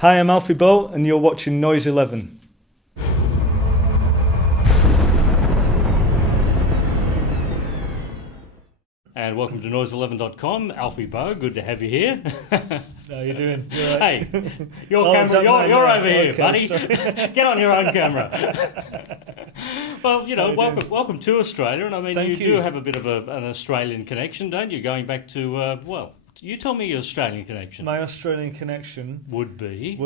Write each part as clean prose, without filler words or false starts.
Hi, I'm Alfie Boe, and you're watching Noise 11. And welcome to noise11.com. Alfie Boe, good to have you here. How you doing? You right? Hey, your camera, you're over here, okay, buddy. sorry. Get on your own camera. Well, welcome to Australia, and I mean, Thank you you. do have a bit of an Australian connection, don't you? Going back to, you tell me your Australian connection. My Australian connection would be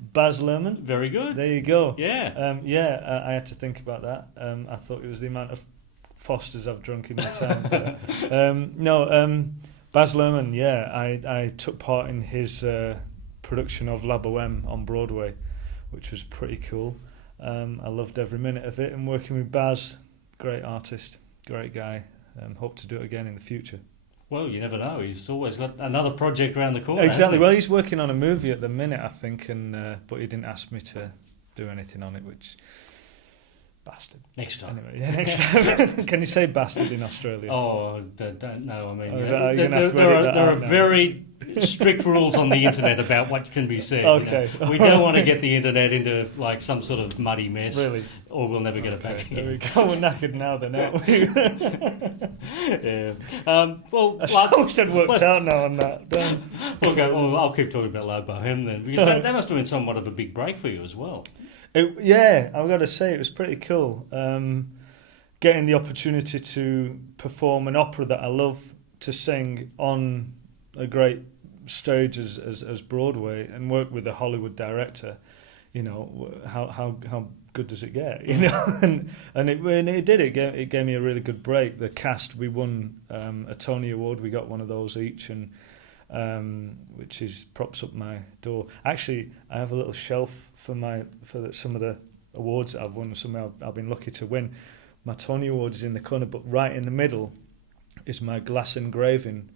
Baz Luhrmann. very good. There you go. Yeah. I had to think about that. I thought it was the amount of Fosters I've drunk in my time. Baz Luhrmann, I took part in his production of La Boheme on Broadway, which was pretty cool. I loved every minute of it, and working with Baz, great artist, great guy. Hope to do it again in the future. Well, you never know. He's always got another project around the corner. Exactly. Well, he's working on a movie at the minute, I think, but he didn't ask me to do anything on it, which... Bastard. Next time. Anyway, next time. Can you say bastard in Australia? Oh, don't know. I mean, there are very strict rules on the internet about what can be said. Okay. You know? We don't want to get the internet into like some sort of muddy mess. Really? Or we'll never get it back There we again. go. We're knackered now, then, aren't we? Yeah. Well, I wish I'd worked out now on that. I'll keep talking about La Boheme then, because that must have been somewhat of a big break for you as well. I've got to say, it was pretty cool. Getting the opportunity to perform an opera that I love to sing on a great stage as Broadway, and work with a Hollywood director. You know, how good does it get? You know, and it did. It gave me a really good break. The cast, we won a Tony Award. We got one of those each, and which props up my door. Actually, I have a little shelf for some of the awards that I've won. Some I've been lucky to win. My Tony Award is in the corner, but right in the middle is my glass engraving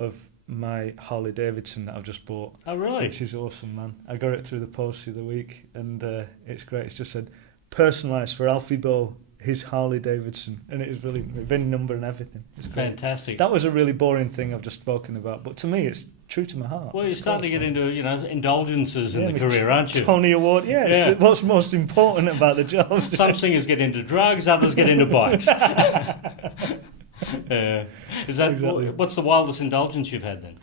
of my Harley Davidson that I've just bought. Oh, really? Which is awesome, man. I got it through the post the other week, and it's great. It's just said, personalised for Alfie Boe, his Harley Davidson, and it is really VIN number and everything. It's great. Fantastic. That was a really boring thing I've just spoken about, but to me it's true to my heart. Well, you're starting to get into indulgences in the career, aren't you? Tony Award, it's what's most important about the job. Some singers get into drugs, others get into bikes. Is that exactly. What's the wildest indulgence you've had then?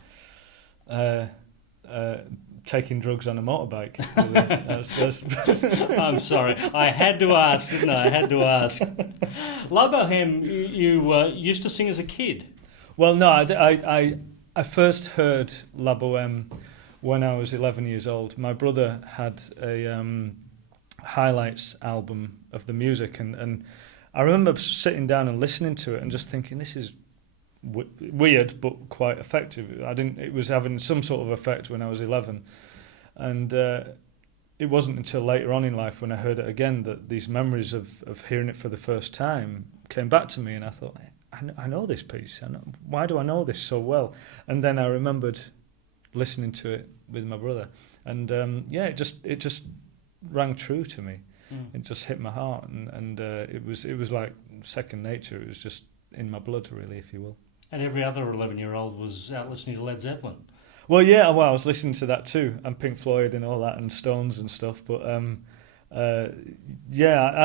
Taking drugs on a motorbike. Really. I'm sorry, I had to ask, didn't I? I had to ask. La Boheme, you used to sing as a kid. Well, no, I first heard La Boheme when I was 11 years old. My brother had a highlights album of the music, and I remember sitting down and listening to it and just thinking, this is weird but quite effective. It was having some sort of effect when I was 11, and it wasn't until later on in life when I heard it again that these memories of hearing it for the first time came back to me, and I thought, I know this piece. Why do I know this so well? And then I remembered listening to it with my brother, and it just rang true to me. It just hit my heart, and it was like second nature. It was just in my blood, really, if you will. And every other 11-year-old was out listening to Led Zeppelin. Well, I was listening to that too, and Pink Floyd and all that, and Stones and stuff. But I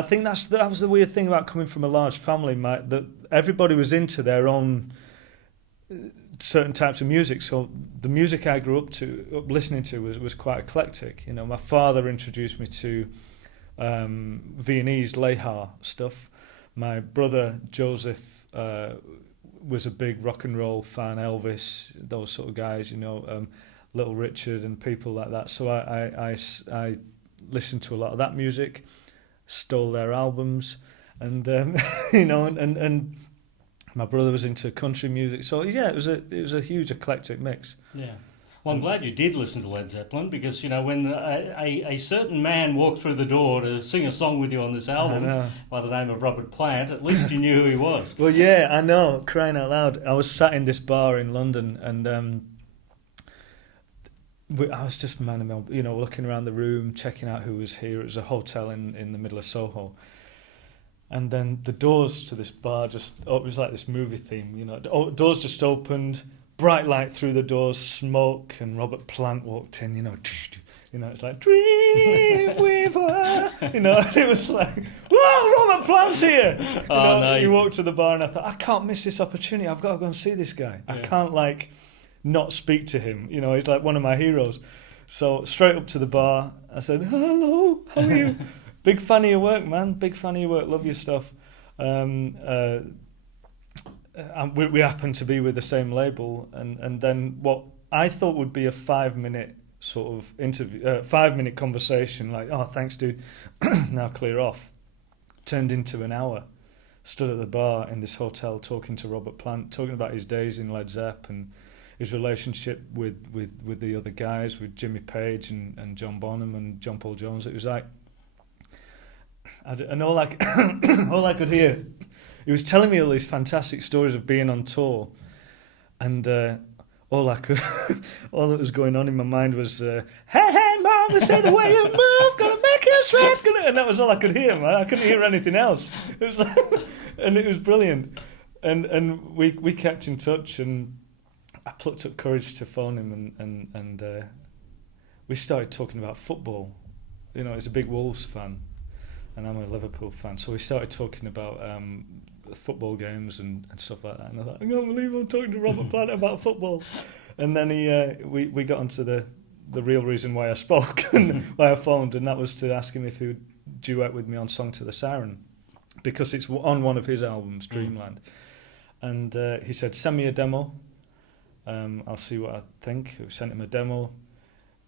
think that was the weird thing about coming from a large family, that everybody was into their own certain types of music. So the music I grew up listening to was quite eclectic. You know, my father introduced me to Viennese Lehar stuff. My brother Joseph was a big rock and roll fan, Elvis, those sort of guys, you know, Little Richard and people like that. So I listened to a lot of that music, stole their albums, and you know, and my brother was into country music. So it was a huge eclectic mix. Yeah. Well, I'm glad you did listen to Led Zeppelin, because, you know, when a certain man walked through the door to sing a song with you on this album by the name of Robert Plant, at least you knew who he was. Well, yeah, I know, crying out loud. I was sat in this bar in London, and I was just looking around the room, checking out who was here. It was a hotel in the middle of Soho. And then the doors to this bar it was like this movie theme, you know. Doors just opened, bright light through the doors, smoke, and Robert Plant walked in, it's like, Dreamweaver, and it was like, whoa, Robert Plant's here. He walked to the bar and I thought, I can't miss this opportunity. I've got to go and see this guy. Yeah. I can't not speak to him. He's like one of my heroes. So straight up to the bar, I said, hello, how are you? Big fan of your work, man. Big fan of your work. Love your stuff. We happen to be with the same label, and then what I thought would be a 5-minute sort of interview, 5-minute conversation, like, oh, thanks, dude, now clear off, turned into an hour. Stood at the bar in this hotel talking to Robert Plant, talking about his days in Led Zepp and his relationship with the other guys, with Jimmy Page and John Bonham and John Paul Jones. It was like, and all I could hear, he was telling me all these fantastic stories of being on tour, and all that was going on in my mind was, hey man, they say the way you move, gonna make you sweat, and that was all I could hear, man. I couldn't hear anything else. It was like, and it was brilliant, and we kept in touch, and I plucked up courage to phone him, and we started talking about football. He's a big Wolves fan, and I'm a Liverpool fan, so we started talking about football games and stuff like that, and I thought, I can't believe I'm talking to Robert Plant about football. And then we got onto the real reason why I spoke and why I phoned, and that was to ask him if he would duet with me on Song to the Siren, because it's on one of his albums, Dreamland. And he said, send me a demo, I'll see what I think. We sent him a demo.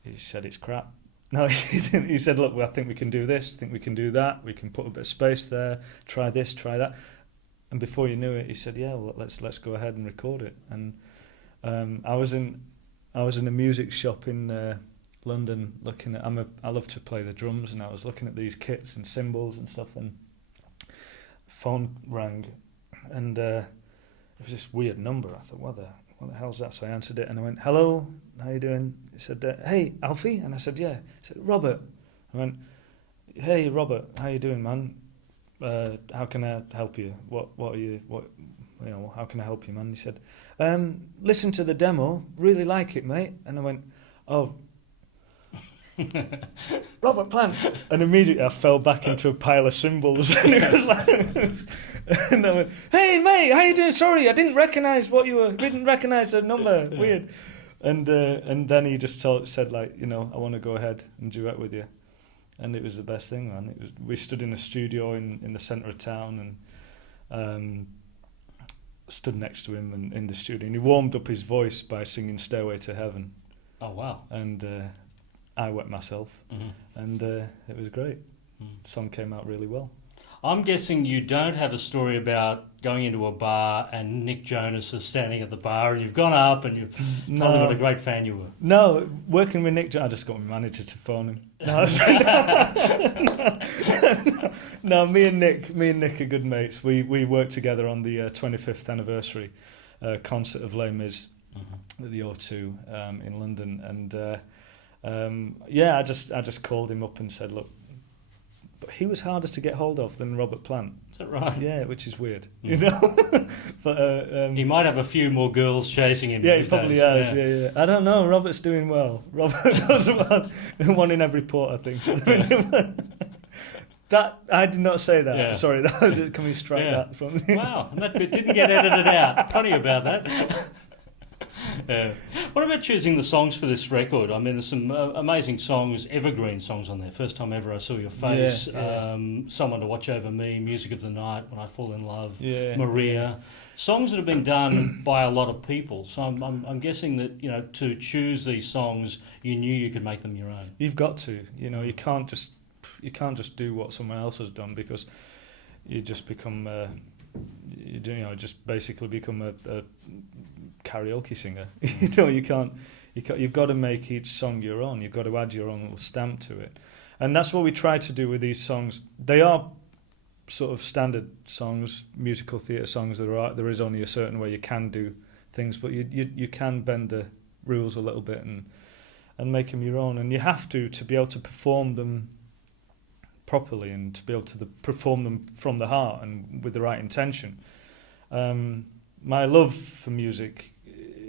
He said it's crap. No, he didn't. He said, look, I think we can do this, I think we can do that, we can put a bit of space there, try this, try that. And before you knew it, he said, yeah, well, let's go ahead and record it. And I was in a music shop in London looking at, I love to play the drums, and I was looking at these kits and cymbals and stuff, and phone rang, and it was this weird number. I thought, what the hell's that? So I answered it, and I went, hello, how you doing? He said, hey, Alfie? And I said, yeah. He said, Robert. I went, hey, Robert, how you doing, man? How can I help you? How can I help you, man? He said, listen to the demo, really like it, mate. And I went, oh, Robert Plant. And immediately I fell back into a pile of cymbals. And it was like, and I went, hey, mate, how you doing? Sorry, I didn't recognise the number. Yeah. Weird. And then he just said, like, I want to go ahead and duet with you. And it was the best thing, man. We stood in a studio in the centre of town, and stood next to him in the studio. And he warmed up his voice by singing Stairway to Heaven. Oh, wow. And I wet myself. Mm-hmm. And it was great. The song came out really well. I'm guessing you don't have a story about going into a bar and Nick Jonas is standing at the bar, and you've gone up and you've told him what a great fan you were. No, working with Nick Jonas, I just got my manager to phone him. No, me and Nick are good mates. We worked together on the 25th anniversary concert of Les Mis at the O2 in London, and I just called him up and said, look, but he was harder to get hold of than Robert Plant. Is that right? Yeah, which is weird, But he might have a few more girls chasing him. Yeah, he probably has. Yeah. I don't know. Robert's doing well. Robert does well. One in every port, I think. That I did not say that. Yeah. Sorry, can we strike that from? Wow, that bit didn't get edited out. Funny about that. What about choosing the songs for this record? I mean, there's some amazing songs, evergreen songs on there. First Time Ever I Saw Your Face, Someone to Watch Over Me, Music of the Night, When I Fall in Love, Maria. Songs that have been done by a lot of people. So I'm guessing that, to choose these songs, you knew you could make them your own. You've got to. You can't just do what someone else has done, because you just become just basically become a karaoke singer. You've got to make each song your own. You've got to add your own little stamp to it, and that's what we try to do with these songs. They are sort of standard songs, musical theatre songs. There is only a certain way you can do things, but you can bend the rules a little bit and make them your own, and you have to be able to perform them properly and to be able to perform them from the heart and with the right intention. My love for music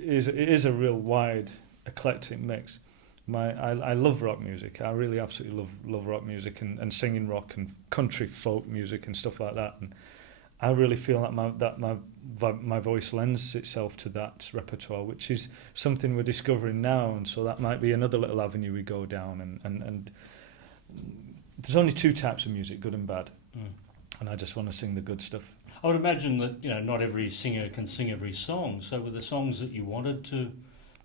is a real wide, eclectic mix. I love rock music. I really absolutely love rock music and singing rock and country folk music and stuff like that. And I really feel that my voice lends itself to that repertoire, which is something we're discovering now. And so that might be another little avenue we go down. And there's only two types of music, good and bad. And I just want to sing the good stuff. I would imagine that not every singer can sing every song. So were there songs that you wanted to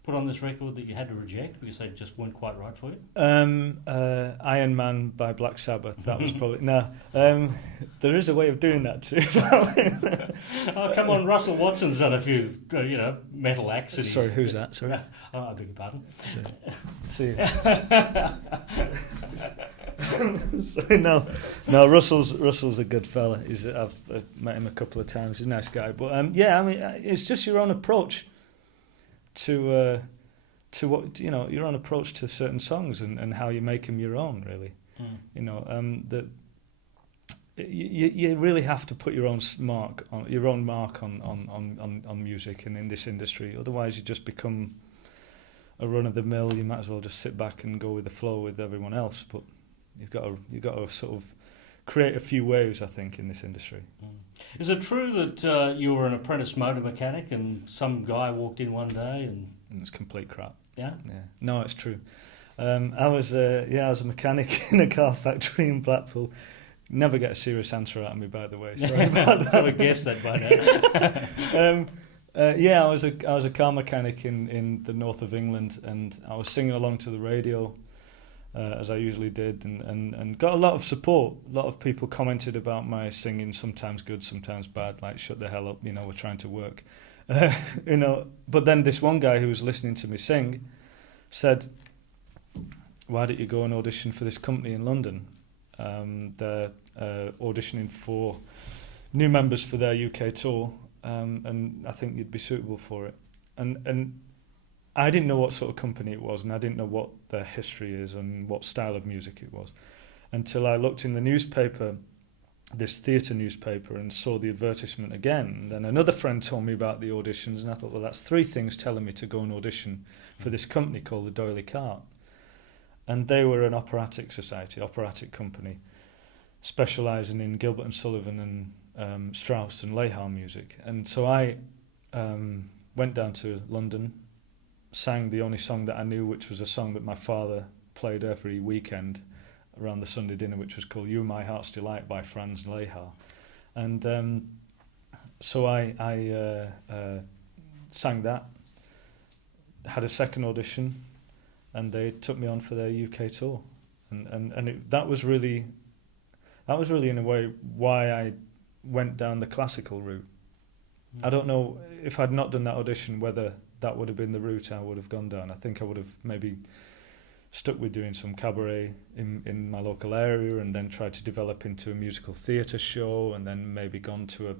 put on this record that you had to reject because they just weren't quite right for you? Iron Man by Black Sabbath. That was probably there is a way of doing that too. Oh, come on, Russell Watson's done a few metal acts. Sorry, who's that? Sorry, I beg your pardon. See. Sorry, no. Russell's a good fella. I've met him a couple of times. He's a nice guy. But it's just your own approach to what your own approach to certain songs and how you make them your own, really. That you really have to put your own mark on music and in this industry. Otherwise, you just become a run of the mill. You might as well just sit back and go with the flow with everyone else. But you've got to sort of create a few waves, I think, in this industry. Is it true that you were an apprentice motor mechanic and some guy walked in one day and it's complete crap? Yeah. No, it's true. I was a mechanic in a car factory in Blackpool. Never get a serious answer out of me, by the way. Sorry about that. So I guessed that by I now. was a car mechanic in the north of England, and I was singing along to the radio as I usually did, and got a lot of support. A lot of people commented about my singing, sometimes good, sometimes bad, like shut the hell up, we're trying to work. But then this one guy who was listening to me sing said, why don't you go and audition for this company in London? They're auditioning for new members for their UK tour, and I think you'd be suitable for it. And I didn't know what sort of company it was, and I didn't know what their history is and what style of music it was, until I looked in the newspaper, this theatre newspaper, and saw the advertisement again. And then another friend told me about the auditions, and I thought, well, that's three things telling me to go and audition for this company called the D'Oyly Carte. And they were an operatic company, specialising in Gilbert and Sullivan and Strauss and Lehar music. And so I went down to London, sang the only song that I knew, which was a song that my father played every weekend around the Sunday dinner, which was called You My Heart's Delight by Franz Lehar. And so I sang that, had a second audition, and they took me on for their UK tour. And that was really in a way why I went down the classical route. I don't know if I'd not done that audition whether that would have been the route I would have gone down. I think I would have maybe stuck with doing some cabaret in my local area, and then tried to develop into a musical theatre show, and then maybe gone to a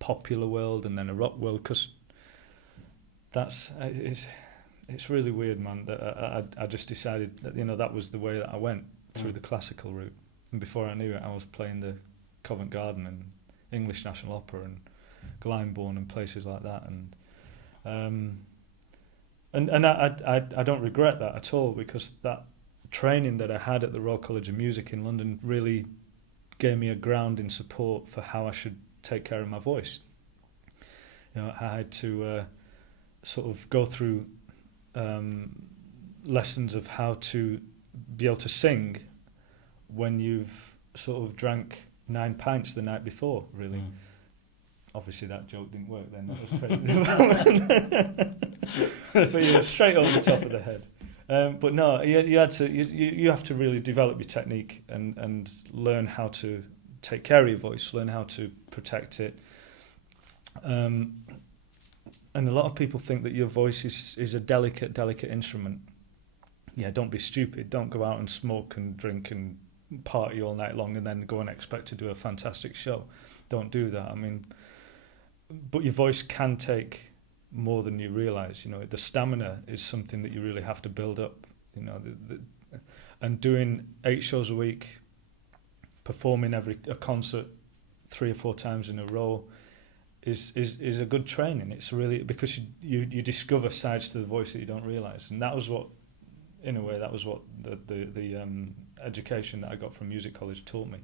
popular world and then a rock world, because it's really weird, man, that I just decided that that was the way that I went, through the classical route. And before I knew it, I was playing the Covent Garden and English National Opera and Glyndebourne and places like that. And I don't regret that at all, because that training that I had at the Royal College of Music in London really gave me a grounding support for how I should take care of my voice. I had to sort of go through lessons of how to be able to sing when you've sort of drank 9 pints the night before, really. Obviously that joke didn't work then, that was crazy. But you were straight over the top of the head. But no, you have to really develop your technique and learn how to take care of your voice, learn how to protect it. And a lot of people think that your voice is a delicate instrument. Yeah, don't be stupid. Don't go out and smoke and drink and party all night long and then go and expect to do a fantastic show. Don't do that. I mean, but your voice can take more than you realise. The stamina is something that you really have to build up. And doing 8 shows a week, performing a concert 3 or 4 times in a row, is a good training. It's really because you discover sides to the voice that you don't realise, and that was what, in a way, that was what the education that I got from music college taught me.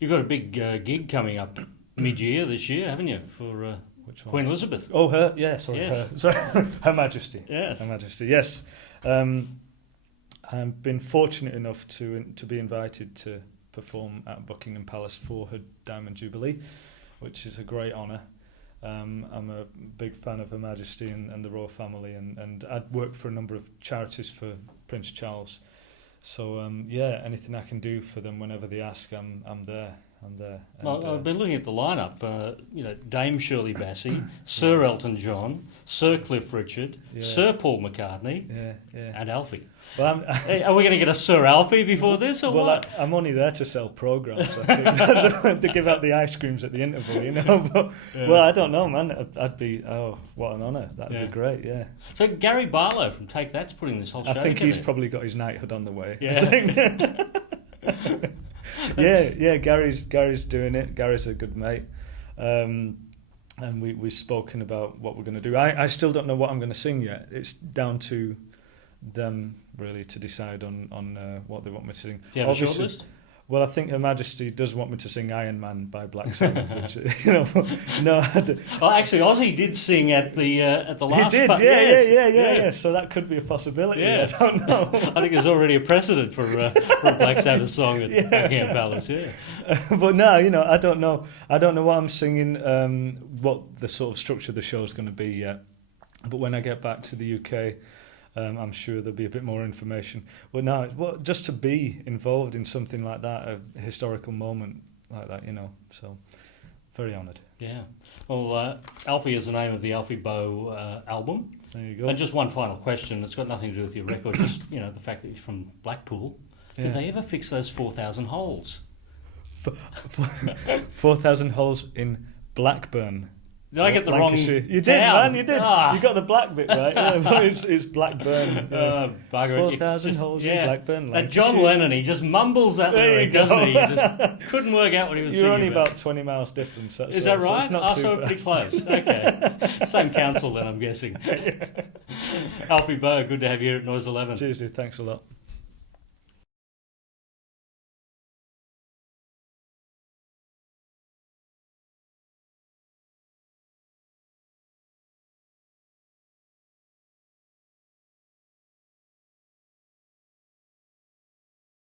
You've got a big gig coming up mid-year this year, haven't you, for which one? Queen Elizabeth? Oh, her, yeah, sorry, yes. Her, sorry, Her Majesty. Yes, Her Majesty. Yes, I've been fortunate enough to be invited to perform at Buckingham Palace for her Diamond Jubilee, which is a great honour. I'm a big fan of Her Majesty and the royal family, and I'd worked for a number of charities for Prince Charles. So anything I can do for them whenever they ask, I'm there. Well, I've been looking at the lineup. Dame Shirley Bassey, Sir Elton John, Sir Cliff Richard, Sir Paul McCartney, and Alfie. Well, are we going to get a Sir Alfie before this, or what? I'm only there to sell programs. I think to give out the ice creams at the interval, you know. But, well, I don't know, man. I'd be what an honour. That'd be great. Yeah. So Gary Barlow from Take That's putting this whole show. I think he's probably got his knighthood on the way. Yeah. yeah. Gary's doing it. Gary's a good mate. And we've spoken about what we're going to do. I still don't know what I'm going to sing yet. It's down to them really to decide on what they want me to sing. Do you have a shortlist? Well, I think Her Majesty does want me to sing Iron Man by Black Sabbath, which no. Well, actually, Ozzy did sing at the last. He did, part. Yeah. So that could be a possibility. Yeah. I don't know. I think there's already a precedent for a Black Sabbath song at Buckingham Palace. Yeah. But no, I don't know. I don't know what I'm singing. What the sort of structure of the show is going to be yet. But when I get back to the UK. I'm sure there'll be a bit more information. But no, just to be involved in something like that, a historical moment like that, so very honoured. Yeah. Well, Alfie is the name of the Alfie Boe album. There you go. And just one final question. It's got nothing to do with your record, just, the fact that you're from Blackpool. Did they ever fix those 4,000 holes? 4,000 holes in Blackburn. Did I get the wrong You did, town? man, you did. You got the black bit right. It's Blackburn. 4,000 holes in Blackburn. That John Lennon, he just mumbles that lyric, doesn't he? He just couldn't work out what he was singing. You're only about 20 miles difference. Is that right? So it's not so pretty close. Okay. Same council then, I'm guessing. Alfie Boe, good to have you here at Noise 11. Cheers, dude. Thanks a lot.